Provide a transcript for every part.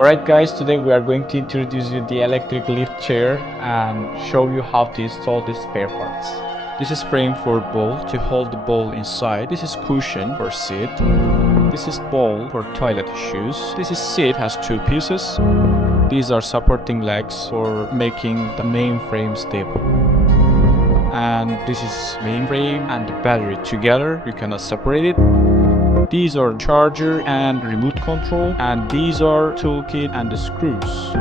Alright guys, today we are going to introduce you the electric lift chair and show you how to install these spare parts. This is frame for bowl to hold the bowl inside. This is cushion for seat. This is bowl for toilet issues. This is seat, has two pieces. These are supporting legs for making the main frame stable. And this is main frame and the battery together. You cannot separate it. These are charger and remote control, and these are toolkit and the screws.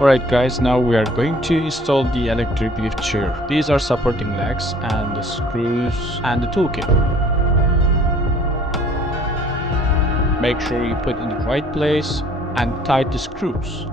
Alright guys, now we are going to install the electric lift chair. These are supporting legs and the screws and the toolkit. Make sure you put in the right place and tight the screws.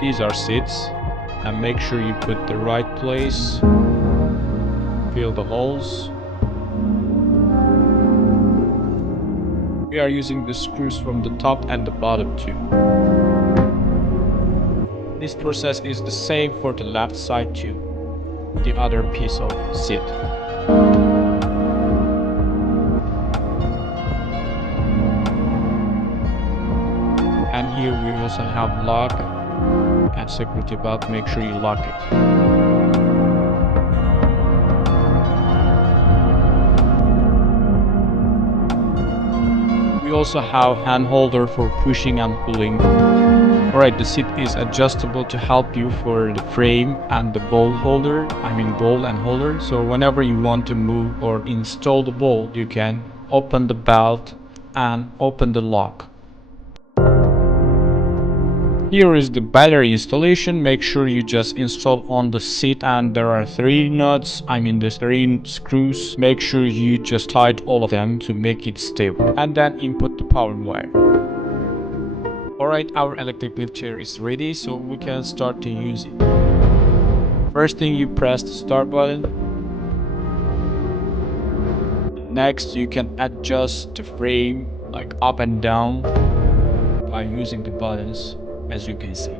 These are seats, and make sure you put the right place. Fill the holes. We are using the screws from the top and the bottom too. This process is the same for the left side too, the other piece of seat. And here we also have lock and security belt. Make sure you lock it. We also have hand holder for pushing and pulling. Alright, the seat is adjustable to help you for the frame and the bowl holder, bowl and holder. So whenever you want to move or install the bowl, you can open the belt and open the lock. Here is the battery installation. Make sure you just install on the seat, and there are three nuts, the three screws. Make sure you just tight all of them to make it stable, and then input the power wire. Alright, our electric lift chair is ready, so we can start to use it. First thing, you press the start button. Next, you can adjust the frame like up and down by using the buttons, as you can see.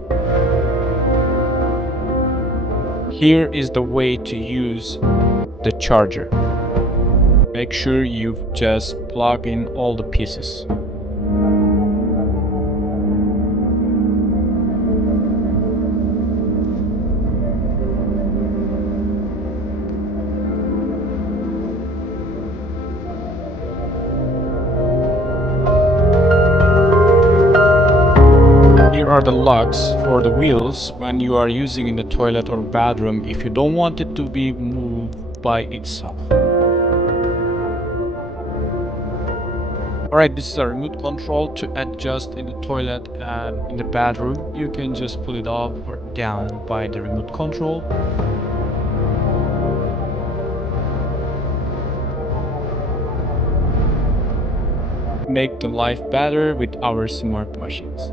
Here is the way to use the charger. Make sure you just plug in all the pieces. Here are the locks for the wheels when you are using in the toilet or bathroom if you don't want it to be moved by itself. Alright, this is a remote control to adjust in the toilet and in the bathroom. You can just pull it up or down by the remote control. Make the life better with our smart machines.